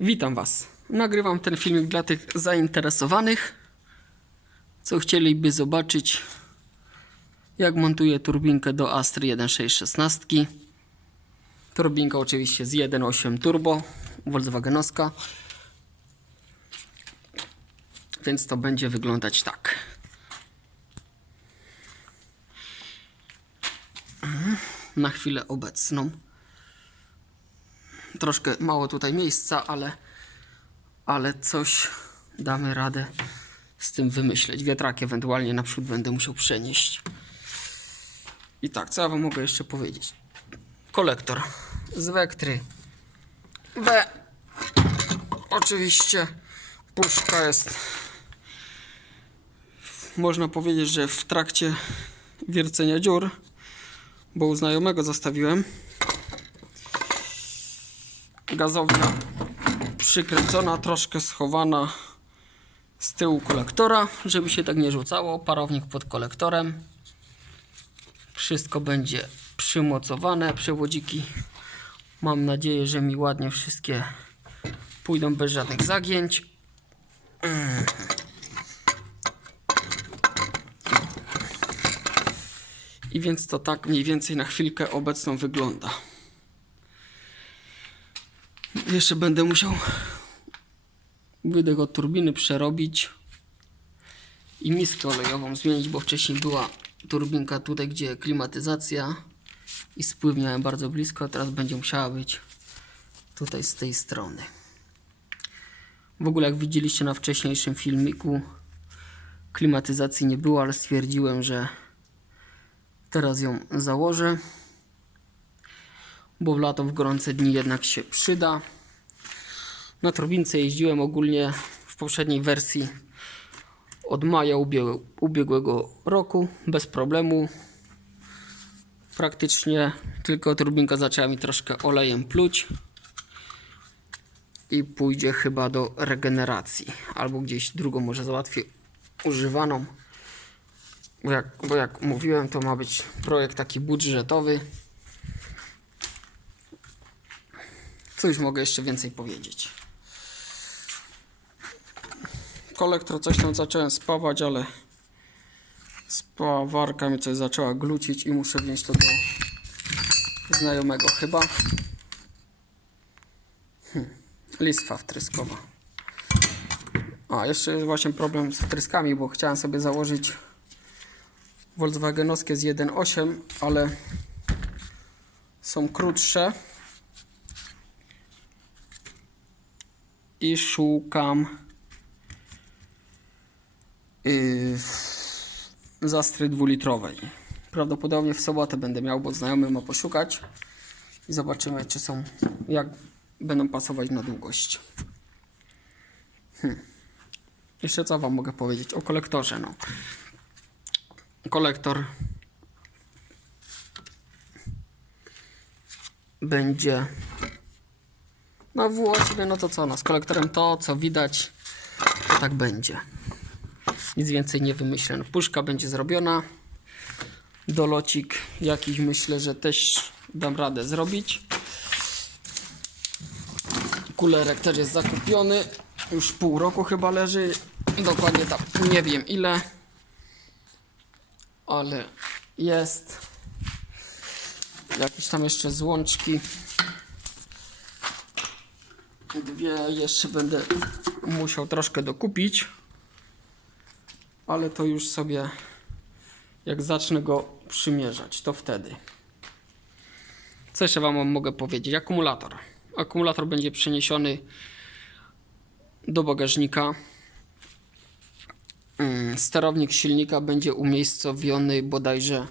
Witam Was. Nagrywam ten filmik dla tych zainteresowanych, co chcieliby zobaczyć, jak montuję turbinkę do Astry 1.616. Turbinka oczywiście z 1.8 turbo, Volkswagenowska. Więc to będzie wyglądać tak. Na chwilę obecną troszkę mało tutaj miejsca, ale, ale coś damy radę z tym wymyśleć. Wiatrak ewentualnie naprzód będę musiał przenieść. I tak, co ja wam mogę jeszcze powiedzieć? Kolektor z Wektry B. Oczywiście puszka jest można powiedzieć, że w trakcie wiercenia dziur, bo u znajomego zostawiłem gazownia przykręcona, troszkę schowana z tyłu kolektora, żeby się tak nie rzucało. Parownik pod kolektorem. Wszystko będzie przymocowane. Przewodziki mam nadzieję, że mi ładnie wszystkie pójdą bez żadnych zagięć. I więc to tak mniej więcej na chwilkę obecną wygląda. Jeszcze będę musiał wydech od turbiny przerobić i miskę olejową zmienić, bo wcześniej była turbinka tutaj, gdzie klimatyzacja i spływ miałem bardzo blisko, teraz będzie musiała być tutaj z tej strony. W ogóle jak widzieliście na wcześniejszym filmiku klimatyzacji nie było, ale stwierdziłem, że teraz ją założę bo w lato w gorące dni jednak się przyda. Na turbince jeździłem ogólnie w poprzedniej wersji od maja ubiegłego, roku bez problemu. Praktycznie tylko turbinka zaczęła mi troszkę olejem pluć i pójdzie chyba do regeneracji albo gdzieś drugą może załatwię używaną. Bo jak, bo jak mówiłem, to ma być projekt taki budżetowy. Już mogę jeszcze więcej powiedzieć? Kolektor coś tam zacząłem spawać, ale spawarka mi coś zaczęła glucić i muszę wziąć to do znajomego chyba. Hmm. Listwa wtryskowa. A, jeszcze jest właśnie problem z wtryskami, bo chciałem sobie założyć Volkswagenowskie z 1.8, ale są krótsze. i szukam yy, zastry dwulitrowej. Prawdopodobnie w sobotę będę miał, bo znajomy ma poszukać i zobaczymy, czy są, jak będą pasować na długość. Hmm. Jeszcze co Wam mogę powiedzieć o kolektorze? No. Kolektor będzie no właściwie no to co, no z kolektorem to co widać, to tak będzie. Nic więcej nie wymyślę. No, puszka będzie zrobiona. Dolocik jakiś myślę, że też dam radę zrobić. Kulerek też jest zakupiony. Już pół roku chyba leży. Dokładnie tam nie wiem ile. Ale jest. Jakieś tam jeszcze złączki. Dwie jeszcze będę musiał troszkę dokupić. Ale to już sobie jak zacznę go przymierzać, to wtedy. Co jeszcze Wam mogę powiedzieć? Akumulator. Akumulator będzie przeniesiony do bagażnika. Mm, Sterownik silnika będzie umiejscowiony bodajże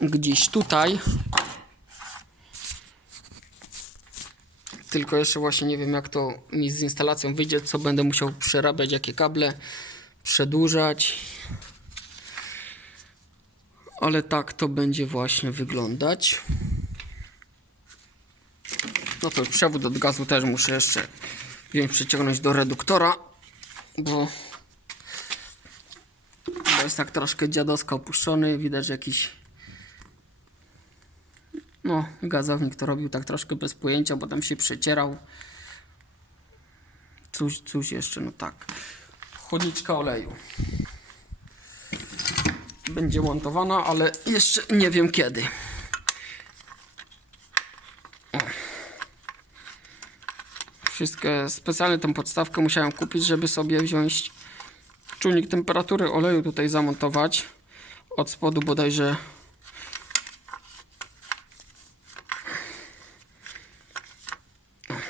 gdzieś tutaj. Tylko jeszcze właśnie nie wiem jak to mi z instalacją wyjdzie, co będę musiał przerabiać, jakie kable przedłużać. Ale tak to będzie właśnie wyglądać. No to przewód od gazu też muszę jeszcze wziąć, przeciągnąć do reduktora, bo, jest tak troszkę dziadowsko opuszczony. Widać jakiś no, gazownik to robił tak troszkę bez pojęcia, bo tam się przecierał. Coś, coś jeszcze, no tak. Chłodniczka oleju. Będzie montowana, ale jeszcze nie wiem kiedy. Wszystkie, specjalnie tą podstawkę musiałem kupić, żeby sobie wziąć czujnik temperatury oleju tutaj zamontować. Od spodu bodajże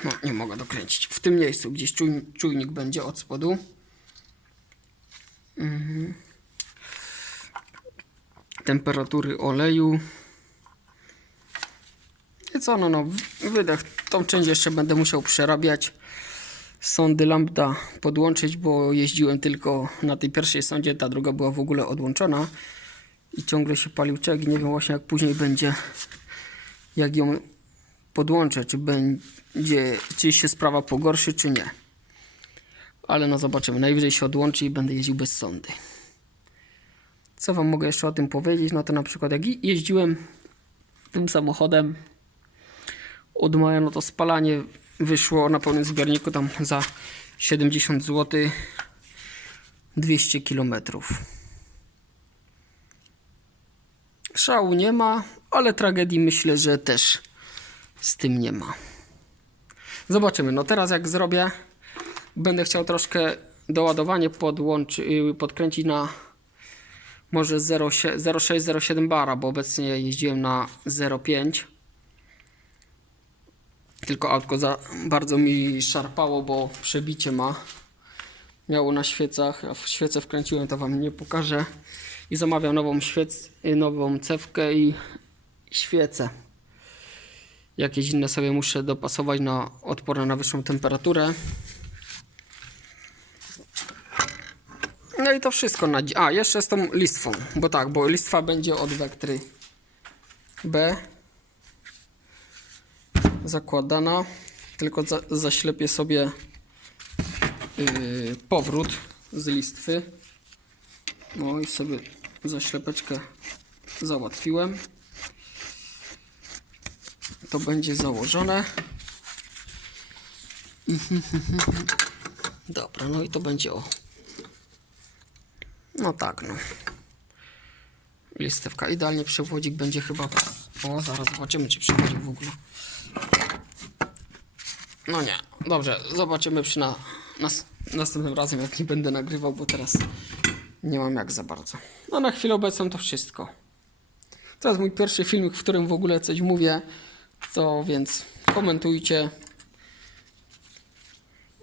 No, nie mogę dokręcić. W tym miejscu gdzieś czujnik, będzie od spodu. Mhm. Temperatury oleju. I co, no, no, wydech. Tą część jeszcze będę musiał przerabiać. Sondy lambda podłączyć, bo jeździłem tylko na tej pierwszej sondzie, ta druga była w ogóle odłączona i ciągle się palił czek nie wiem właśnie jak później będzie, jak ją podłączę, czy będzie, czy się sprawa pogorszy, czy nie. Ale no zobaczymy. Najwyżej się odłączy i będę jeździł bez sondy. Co wam mogę jeszcze o tym powiedzieć? No to na przykład jak je- jeździłem tym samochodem od maja, no to spalanie wyszło na pełnym zbiorniku tam za 70 zł 200 kilometrów. Szału nie ma, ale tragedii myślę, że też z tym nie ma. Zobaczymy. No teraz jak zrobię, będę chciał troszkę doładowanie podłączy, podkręcić na może 0,6-0,7 bara, bo obecnie jeździłem na 0,5. Tylko autko za bardzo mi szarpało, bo przebicie ma. Miało na świecach, a w świecę wkręciłem, to wam nie pokażę. I zamawiam nową świec, y, nową cewkę i świecę. Jakieś inne sobie muszę dopasować na odporne na wyższą temperaturę. No i to wszystko na A, jeszcze z tą listwą, bo tak, bo listwa będzie od Vectry B zakładana. Tylko za, zaślepię sobie yy, powrót z listwy. No i sobie zaślepeczkę załatwiłem. To będzie założone. Dobra, no i to będzie o. No tak, no. Listewka. Idealnie przewodzik będzie chyba. O, zaraz zobaczymy, czy przewodzik w ogóle. No nie. Dobrze, zobaczymy przy na, nas, następnym razem, jak nie będę nagrywał, bo teraz nie mam jak za bardzo. No na chwilę obecną to wszystko. To jest mój pierwszy filmik, w którym w ogóle coś mówię. To więc komentujcie.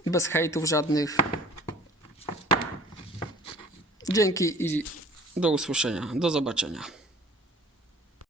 Bez hejtów żadnych. Dzięki i do usłyszenia. Do zobaczenia.